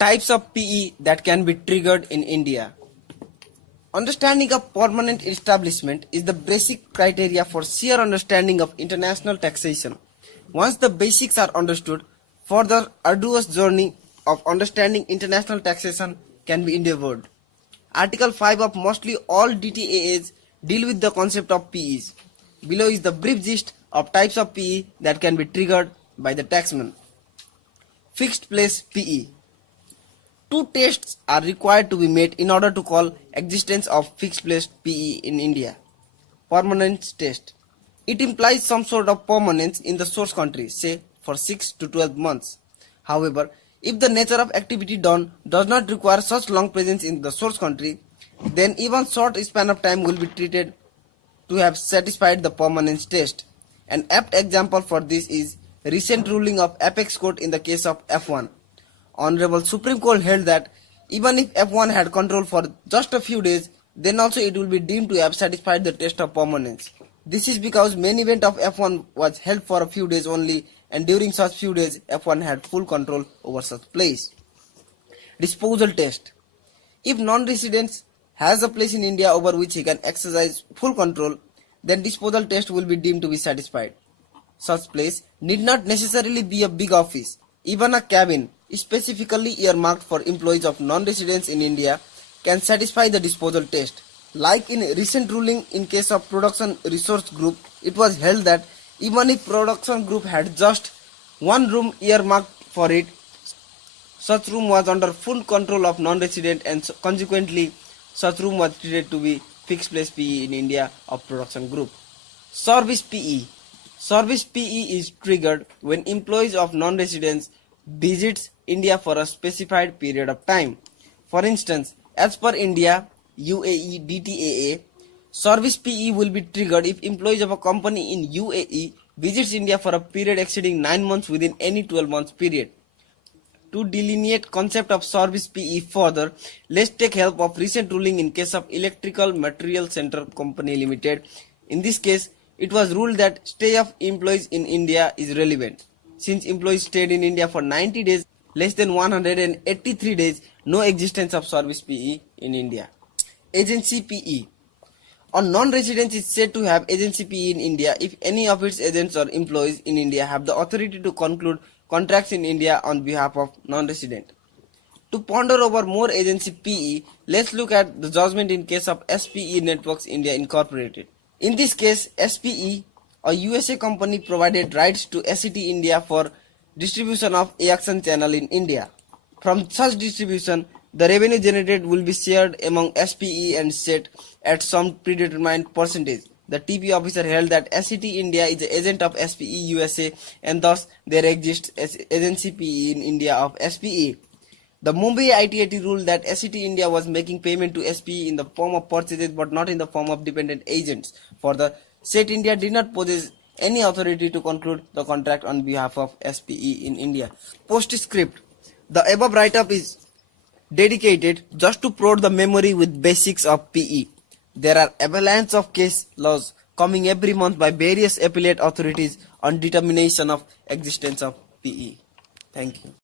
Types of PE that can be triggered in India. Understanding of permanent establishment is the basic criteria for sheer understanding of international taxation. Once the basics are understood, further arduous journey of understanding international taxation can be endeavored. Article 5 of mostly all DTAAs deal with the concept of PEs. Below is the brief gist of types of PE that can be triggered by the taxman. Fixed place PE. Two tests are required to be met in order to call existence of fixed place PE in India. Permanence test. It implies some sort of permanence in the source country, say for 6 to 12 months. However, if the nature of activity done does not require such long presence in the source country, then even short span of time will be treated to have satisfied the permanence test. An apt example for this is recent ruling of Apex Court in the case of F1. Honorable Supreme Court held that even if F1 had control for just a few days, then also it will be deemed to have satisfied the test of permanence. This is because main event of F1 was held for a few days only, and during such few days F1 had full control over such place. Disposal test. If non-resident has a place in India over which he can exercise full control, then disposal test will be deemed to be satisfied. Such place need not necessarily be a big office. Even a cabin specifically earmarked for employees of non-residents in India can satisfy the disposal test. Like in recent ruling in case of Production Resource Group, it was held that even if Production Group had just one room earmarked for it, such room was under full control of non-resident, and consequently such room was treated to be fixed place PE in India of Production Group. Service PE. Service PE is triggered when employees of non-residents visits India for a specified period of time. For instance, as per India UAE DTAA, service PE will be triggered if employees of a company in UAE visits India for a period exceeding 9 months within any 12 months period. To delineate concept of service PE further, let's take help of recent ruling in case of Electrical Material Center Company Limited. In this case, it was ruled that stay of employees in India is relevant. Since employees stayed in India for 90 days, less than 183 days, no existence of service PE in India. Agency PE. A non-resident is said to have agency PE in India if any of its agents or employees in India have the authority to conclude contracts in India on behalf of non-resident. To ponder over more agency PE, let's look at the judgment in case of SPE Networks India Incorporated. In this case, SPE, a USA company, provided rights to SET India for distribution of AXN channel in India. From such distribution, the revenue generated will be shared among SPE and SET at some predetermined percentage. The TP officer held that SET India is the agent of SPE USA, and thus there exists agency PE in India of SPE. The Mumbai ITAT ruled that SET India was making payment to SPE in the form of purchases but not in the form of dependent agents. Further, SET India did not possess any authority to conclude the contract on behalf of SPE in India. Postscript. The above write-up is dedicated just to prod the memory with basics of PE. There are avalanche of case laws coming every month by various appellate authorities on determination of existence of PE. Thank you.